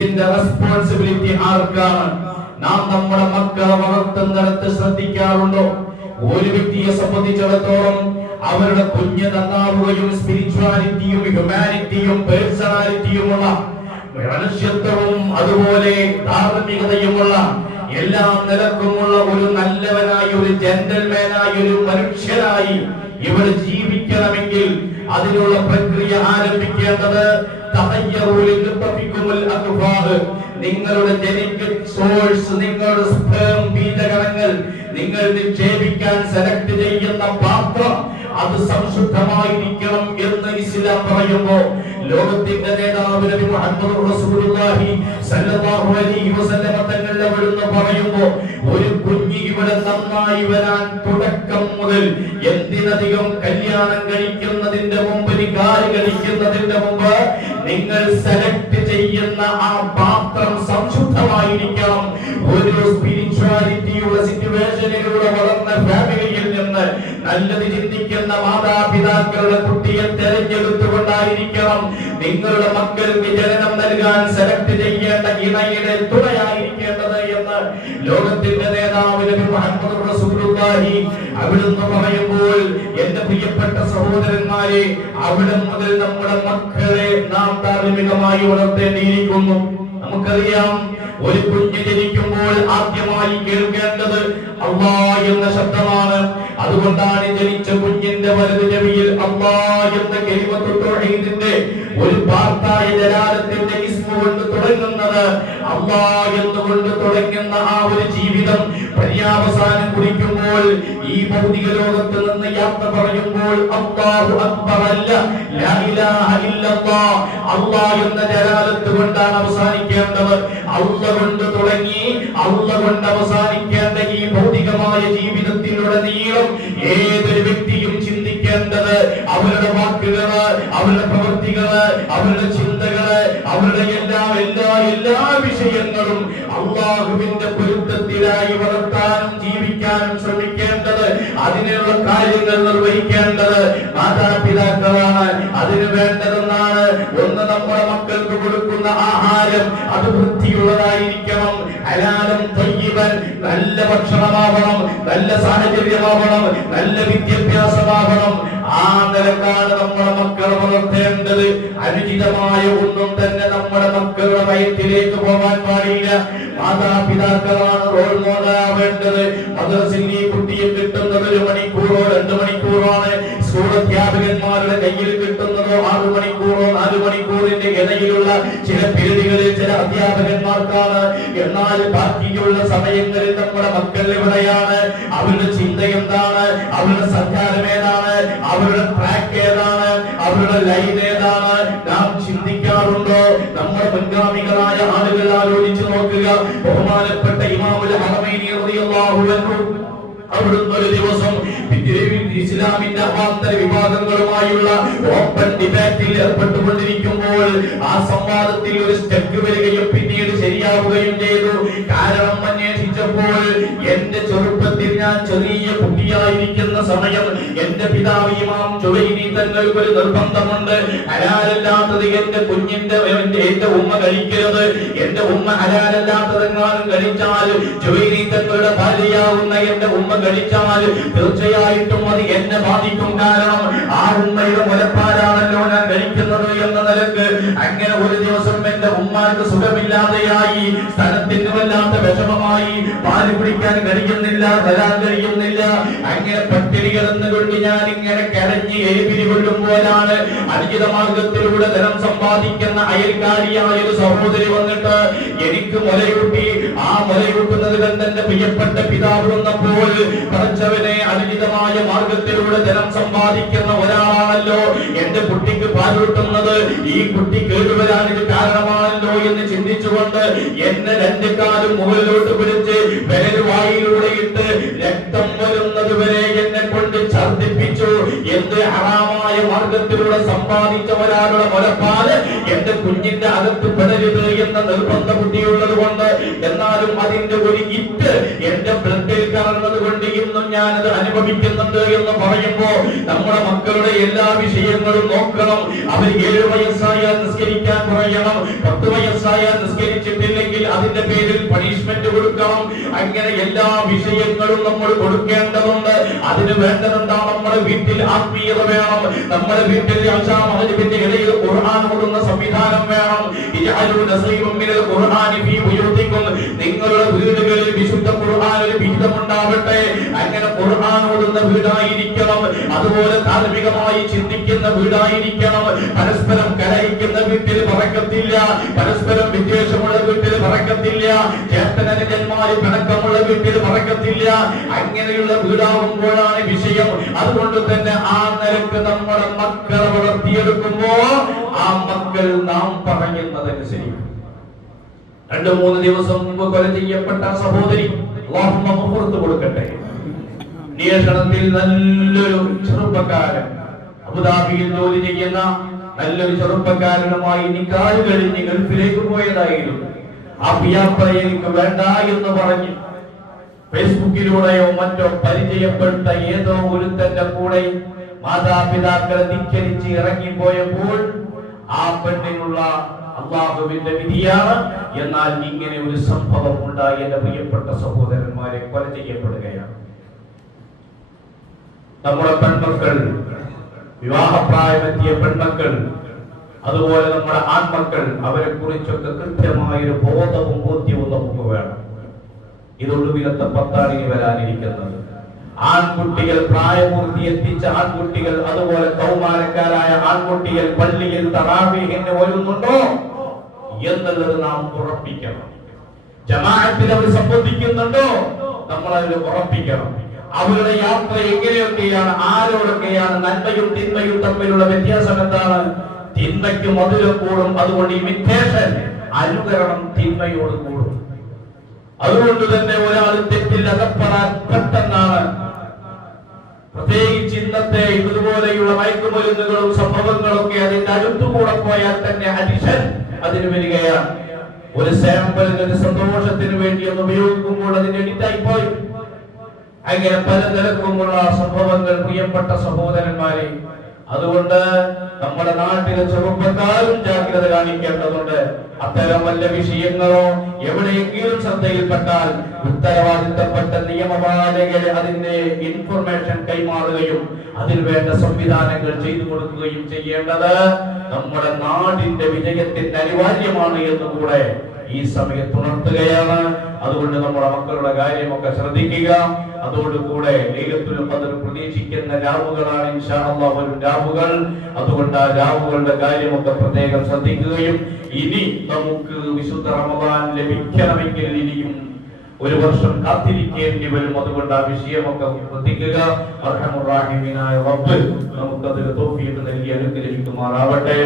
Responsibility ആർക്കാണ് നാം നമ്മുടെ മക്കളെ വളർത്തുന്നിടത്ത് ശ്രദ്ധിക്കാറുണ്ടോ ഒരു വ്യക്തിയെ സംബന്ധിച്ചിടത്തോളം അവരുടെ കുഞ്ഞ് നന്നാവുകയും സ്പിരിച്വാലിറ്റിയും ഹ്യൂമാനിറ്റിയും പേഴ്സണാലിറ്റിയും ഉള്ള മനുഷ്യത്വവും അതുപോലെ ധാർമ്മികതയുമുള്ള എല്ലാം നിലക്കുമുള്ള ഒരു നല്ലവനായി ഒരു ജെന്റൽമാനായി ഒരു മനുഷ്യനായി ഇവർ ജീവിക്കണമെങ്കിൽ അതിനുള്ള പ്രക്രിയ ആരംഭിക്കേണ്ടത്. നിങ്ങളുടെ ജനറ്റിക് സോഴ്സ് നിങ്ങളുടെ സ്പേം ബീജകണങ്ങൾ നിങ്ങൾ നിക്ഷേപിക്കാൻ സെലക്ട് ചെയ്യുന്ന പാത്രം അത് സംശുദ്ധമായിരിക്കണം എന്ന് ഇസ്ലാം പറയുമ്പോ ലോകത്തിന്റെ നേതാവ് നബി മുഹമ്മദ് റസൂലുള്ളാഹി സല്ലല്ലാഹു അലൈഹി വസല്ലം തങ്ങൾ അവിടുന്ന് പറയുമ്പോ ഒരു കുഞ്ഞ് ഇവിടെ നന്നായി വരാൻ തുടക്കം മുതൽ എന്തിനധികം കല്യാണം കഴിക്കുന്നതിന്റെ മുമ്പ് നികാരി കഴിക്കുന്നതിന്റെ മുമ്പ് നിങ്ങൾ സെലക്ട് ചെയ്യുന്ന ആ പാത്രം സംശുദ്ധമായിരിക്കണം. ഒരു സ്പിരിച്വാലിറ്റിയുള്ള സിറ്റുവേഷനിലൂടെ വളർന്ന ഫാമിലിയിൽ നിന്ന് നല്ലത് ചിന്തിക്കുന്ന മാതാപിതാക്കളുടെ കുട്ടിയെ തെരഞ്ഞെടുത്തുകൊണ്ടായിരിക്കണം. നിങ്ങളുടെ മക്കൾക്ക് ജനനം നൽകാൻ സെലക്ട് ചെയ്യേണ്ട ഇണയുടെ തുണയായിരിക്കേണ്ടത് എന്ന് ലോകത്തിന്റെ നേതാവ് നബി അവിടുന്ന് പറയുമ്പോൾ എന്റെ പ്രിയപ്പെട്ട സഹോദരന്മാരെ അവിടെ മുതൽ നമ്മുടെ മക്കളെ നാം ധാർമ്മികമായി വളർത്തേണ്ടിയിരിക്കുന്നു നമുക്കറിയാം ഒരു കുഞ്ഞ് ജനിക്കുമ്പോൾ ആദ്യമായി കേൾക്കേണ്ടത് അള്ളാ എന്ന ശബ്ദമാണ്. അതുകൊണ്ടാണ് ജനിച്ച കുഞ്ഞിന്റെ വലത് ചെവിയിൽ അള്ളാ എന്ന കെലിമത്ത് തൗഹീദിന്റെ ഒരു പാർട്ടായ ജലാലത്തിന്റെ ഇസ്മു കൊണ്ട് തുടങ്ങുന്നത്. അള്ളാ എന്നുകൊണ്ട് തുടങ്ങുന്ന ആ ഒരു ജീവിതം പര്യാവസാനം കുറിക്കുമ്പോൾ ഈ ഭൗതിക ലോകത്ത് നിന്ന് യാത്ര പറയുമ്പോൾ അല്ലാഹു അക്ബർ അല്ല ലാ ഇലാഹ ഇല്ലല്ലാഹ്. അല്ലാഹ് എന്ന ജലാലത്ത് കൊണ്ടാണ് അവസാനിക്കേണ്ടത്. അല്ല കൊണ്ട് തുടങ്ങി അല്ല കൊണ്ട് അവസാനിക്കേണ്ട ഈ ഭൗതികമായ ജീവിതത്തിലുടനീളം ഏതൊരു വ്യക്തിയും ചിന്തിക്കേണ്ടത്. അവരുടെ വാക്കുകൾ അവരുടെ പ്രവൃത്തികൾ അവരുടെ ചിന്തകൾ അവരുടെ എല്ലാ എല്ലാ എല്ലാ വിഷയങ്ങളും അള്ളാഹുവിന്റെ പൊരുത്തത്തിലായി വളർത്താനും ജീവിക്കാനും അതിനുള്ള കാര്യങ്ങൾ നിർവഹിക്കേണ്ടത് മാതാപിതാക്കളാണ്. അതിന് വേണ്ടതെന്നാണ് ഒന്ന് നമ്മുടെ മക്കൾക്ക് കൊടുക്കുന്ന ആഹാരം. അത് വൃത്തിയുള്ളതായിരിക്കണം. അലാലം തൊയ്യവൻ നല്ല ഭക്ഷണമാവണം നല്ല സാഹചര്യമാവണം നല്ല വിദ്യാഭ്യാസമാവണം. ആ നിലക്കാണ് നമ്മുടെ മക്കളെ വളർത്തേണ്ടത്. അനുചിതമായ ഒന്നും തന്നെ നമ്മുടെ മക്കളുടെ വയറ്റിലേക്ക് പോകാൻ പാടില്ല. മാതാപിതാക്കളാണ് റോൾ മോഡലാവേണ്ടത്. മദ്രസിൽ ചില പീരീഡുകളിൽ ചില അധ്യാപകന്മാർക്കാണ്. എന്നാൽ ബാക്കിയുള്ള സമയങ്ങളിൽ നമ്മുടെ മക്കൾ എവിടെയാണ് അവരുടെ ചിന്ത എന്താണ്? അവരുടെ സഞ്ചാരം ഏതാണ്? അവരുടെ ട്രാക്ക് ഏതാണ്? അവരുടെ ലൈൻ ഏതാണ്? നാം ചിന്തിക്കാറുണ്ടോ? നമ്മുടെ മുൻഗാമികളായ ആളുകൾ ആലോചിച്ച് നോക്കുക. ബഹുമാനപ്പെട്ട ഇമാമുൽ ഹറമൈനി റളിയല്ലാഹു അൻഹു. അവിടുന്ന് ഒരു ദിവസം ഇസ്ലാമിന്റെ അവാന്തര വിവാദങ്ങളുമായുള്ള ഓപ്പൺ ഡിബേറ്റിൽ ഏർപ്പെട്ടുകൊണ്ടിരിക്കുമ്പോൾ ആ സംവാദത്തിൽ ഒരു സ്റ്റെപ്പ് വരികയും പിന്നീട് ശരിയാവുകയും ചെയ്തു. കാരണം അന്വേഷിച്ചപ്പോൾ എന്റെ ഞാൻ ചെറിയ കുട്ടിയായിരിക്കുന്ന സമയം? എന്റെ പിതാവ് ഇമാം ചുവൈനി തങ്ങൾക്ക് ഒരു നിർബന്ധമുണ്ട്. ഹലാലല്ലാത്തത് എന്റെ കുഞ്ഞിന്റെ എന്റെ ഉമ്മ കഴിക്കരുത്. എന്റെ ഉമ്മ ഹലാലല്ലാത്തതെങ്ങാനും കഴിച്ചാൽ ചുവൈനി തങ്ങളുടെ ഭാര്യയാവുന്ന എന്റെ ഉമ്മ കഴിച്ചാൽ തീർച്ചയായിട്ടും അത് എന്നെ ബാധിക്കും. കാരണം ആ ഉമ്മയുടെ മുലപ്പാലാണല്ലോ ഞാൻ കഴിക്കുന്നത് എന്ന നിലയ്ക്ക് അങ്ങനെ ഒരു ദിവസം എന്റെ ഉമ്മാർക്ക് സുഖമില്ലാതെയായി. സ്ഥലത്തിന് വല്ലാത്ത വിഷമമായി. പാൽ കുടിക്കാൻ കഴിയുന്നില്ല. തരാൻ കഴിയുന്നില്ല അങ്ങനെ പട്ടിണി കിടന്നുകൊണ്ട് ഞാൻ ഇങ്ങനെ കരഞ്ഞ് എരിപിരി കൊള്ളുമ്പോഴാണ് അനുചിത മാർഗത്തിലൂടെ ധനം സമ്പാദിക്കുന്ന അയൽക്കാരിയായ ഒരു സഹോദരി വന്നിട്ട് എനിക്ക് മുലയൂട്ടി. ആ മുലയൂട്ടുന്നത് കണ്ട് എന്റെ പ്രിയപ്പെട്ട പിതാവ് വന്നപ്പോൾ പഠിച്ചവനെ അനുചിതമായ മാർഗത്തിലൂടെ ധനം സമ്പാദിക്കുന്ന ഒരാളാണല്ലോ എന്റെ കുട്ടിക്ക് പാലൂട്ടുന്നത് ഈ കുട്ടി കേടുവരാൻ ഇത് കാരണമാണല്ലോ എന്ന് ചിന്തിച്ചുകൊണ്ട് എന്നെ രണ്ട് കാലും മുകളിലോട്ട് പിടിച്ച് വിരൽ വായിലൂടെ ഇട്ട് രക്തം വരുന്നത് വരെ എന്നെ കൊണ്ട് ഛർദിപ്പിച്ചു എന്ത് ഹറാമായ മാർഗത്തിലൂടെ സമ്പാദിച്ച ഒരാളുടെ മുലപ്പാൽ എന്റെ കുഞ്ഞിന്റെ അകത്ത് പെടരുത് എന്ന നിർബന്ധ ബുദ്ധിയുള്ളത് കൊണ്ട് എന്നാലും അതിന്റെ ഒരു ഇറ്റ് എന്റെ ബ്ലഡിൽ കറന്നത് കൊണ്ട് ഞാനത് അനുഭവിക്കുന്നുണ്ട് എന്ന് പറയുമ്പോ നമ്മുടെ മക്കളുടെ എല്ലാ വിഷയങ്ങളും നോക്കണം. അവർ ഏഴ് വയസ്സായാൽ നിസ്കരിക്കാൻ പറയണം. പത്ത് വയസ്സായാൽ നിസ്കരിച്ചിട്ടില്ലെങ്കിൽ അതിന്റെ പേരിൽ പണിഷ്മെന്റ് കൊടുക്കണം. അങ്ങനെ എല്ലാ വിഷയങ്ങളും നമ്മൾ കൊടുക്കേണ്ടതുണ്ട്. അതിന് വേണ്ടതെന്താ നമ്മുടെ വീട്ടിൽ ആത്മീയത വേണം. നമ്മുടെ വീട്ടിൽ മഹജബിന്റെ ഇടയിൽ ഖുർആൻ കൊടുക്കുന്ന സംവിധാനം വേണം. നിങ്ങളുടെ വീടുകളിൽ വിശുദ്ധ ഖുർആൻ ഒരു ബിരുദമുണ്ടാവട്ടെ അങ്ങനെ ഖുർആൻ ഓടുന്ന വീടായിരിക്കണം. അതുപോലെ ധാർമ്മികമായി ചിന്തിക്കുന്ന വീടായിരിക്കണം. പരസ്പരം കലഹിക്കുന്ന വീട്ടിൽ പറക്കത്തില്ല. പരസ്പരം വിദ്വേഷമുള്ള വീട്ടിൽ പറക്കത്തില്ല. ചേട്ടനനുജന്മാര് പിണക്കമുള്ള വീട്ടിൽ പറക്കത്തില്ല. അങ്ങനെയുള്ള വീടാകുമ്പോഴാണ് വിഷയം. അതുകൊണ്ട് തന്നെ ആ നിരക്ക് നമ്മുടെ മക്കളെ വളർത്തിയെടുക്കുമ്പോ ആ മക്കൾ നാം പറയുന്നതനുസരിക്കും രണ്ടു മൂന്ന് ദിവസം മുമ്പ് കൊല ചെയ്യപ്പെട്ട സഹോദരി അല്ലാഹുമ്മ മഗ്ഫിറത്ത് കൊടുക്കട്ടെ. അന്വേഷണത്തിൽ നല്ലൊരു ചെറുപ്പക്കാരൻ. അബുദാബിയിൽ ജോലി ചെയ്യുന്ന നല്ലൊരു ചെറുപ്പക്കാരനുമായി നിക്കാൽ കഴിഞ്ഞ് ഗൾഫിലേക്ക് പോയതായിരുന്നു. ആ പിയാപ്പ വേണ്ട എന്ന് പറഞ്ഞ് ഫേസ്ബുക്കിലൂടെയോ മറ്റോ പരിചയപ്പെട്ട ഏതോ ഒരുത്തന്റെ കൂടെ മാതാപിതാക്കളെ ധിക്കരിച്ച് ഇറങ്ങിപ്പോയപ്പോൾ ആ പെണ്ണിനുള്ള അള്ളാഹുവിന്റെ വിധിയാണ്. എന്നാൽ ഇങ്ങനെ ഒരു സംഭവം ഉണ്ടായി. എന്റെ പ്രിയപ്പെട്ട സഹോദരന്മാരെ കൊല ചെയ്യപ്പെടുകയാണ്. നമ്മുടെ പെൺമക്കൾ വിവാഹപ്രായമെത്തിയ പെൺമക്കൾ അതുപോലെ നമ്മുടെ ആൺമക്കൾ അവരെ കുറിച്ചൊക്കെ കൃത്യമായ ഒരു ബോധവും ബോധ്യവും നമുക്ക് വേണം. ഇതൊടുവിലത്തെ പത്താണ് ഇനി വരാനിരിക്കുന്നത്. ആൺകുട്ടികൾ പ്രായപൂർത്തി എത്തിച്ച ആൺകുട്ടികൾ അതുപോലെ കൗമാരക്കാരായ ആൺകുട്ടികൾ പള്ളിയിൽ തറാവീഹിന് വരുന്നുണ്ടോ എന്നുള്ളത് നാം ഉറപ്പിക്കണം. ജമാഅത്തിൽ അവർ സംബന്ധിക്കുന്നുണ്ടോ? നമ്മൾ അതിൽ ഉറപ്പിക്കണം. അവരുടെ യാത്ര എങ്ങനെയൊക്കെയാണ് ആരോടൊക്കെയാണ് നന്മയും തിന്മയും തമ്മിലുള്ള വ്യത്യാസം എന്താണ്? തിന്മയ്ക്ക് മധുരം കൂടും അതുകൊണ്ട് ഇമിറ്റേഷൻ അനുകരണം തിന്മയോട് കൂടും. അതുകൊണ്ട് തന്നെ ഒരാൾ തെറ്റിൽ അകപ്പെടാൻ പെട്ടെന്നാണ്. പ്രത്യേകിച്ച് ഇന്നത്തെ ഇതുപോലെയുള്ള മയക്കുമരുന്നുകളും സംഭവങ്ങളൊക്കെ അതിന്റെ അടുത്തുകൂടെ പോയാൽ തന്നെ അഡിഷൻ അതിന് വരികയാണ്. ഒരു സാമ്പിളിന് സന്തോഷത്തിന് വേണ്ടി ഒന്ന് ഉപയോഗിക്കുമ്പോൾ അതിന് എഡിറ്റായി പോയി. അങ്ങനെ പലതരക്കുമുള്ള സംഭവങ്ങൾ പ്രിയപ്പെട്ട സഹോദരന്മാരെ അതുകൊണ്ട് നമ്മുടെ നാട്ടിലെ ചെറുപ്പക്കാരും ജാഗ്രത കാണിക്കേണ്ടതുണ്ട്. അത്തരം വല്ല വിഷയങ്ങളോ എവിടെയെങ്കിലും ശ്രദ്ധയിൽപ്പെട്ടാൽ ഉത്തരവാദിത്തപ്പെട്ട നിയമപാലകരെ അതിന്റെ ഇൻഫർമേഷൻ കൈമാറുകയും അതിന് വേണ്ട സംവിധാനങ്ങൾ ചെയ്തു കൊടുക്കുകയും ചെയ്യേണ്ടത് നമ്മുടെ നാടിന്റെ വിജയത്തിന്റെ അനിവാര്യമാണ് എന്ന് കൂടെ ഈ സമയത്ത് ഉണർത്തുകയാണ്. അതുകൊണ്ട് നമ്മുടെ മക്കളുടെ കാര്യമൊക്കെ ശ്രദ്ധിക്കുക. അതോടുകൂടെ ലൈലത്തുൽ ഖദർ പ്രതീക്ഷിക്കുന്ന രാവുകളാണ് ഇൻഷാ അല്ലാഹ് രാവുകൾ. അതുകൊണ്ട് ആ രാവുകളുടെ കാര്യമൊക്കെ പ്രത്യേകം ശ്രദ്ധിക്കുകയും ഇനി നമുക്ക് വിശുദ്ധ റമദാൻ ലഭിക്കണമെങ്കിൽ ഇനിയും ഒരു വർഷം കാത്തിരിക്കേണ്ടി വരും. അതുകൊണ്ട് ആ വിഷയമൊക്കെ ശ്രദ്ധിക്കുക. നമുക്കതിൽ തോഫീക്ക് നൽകി അനുഗ്രഹിക്കുമാറാവട്ടെ.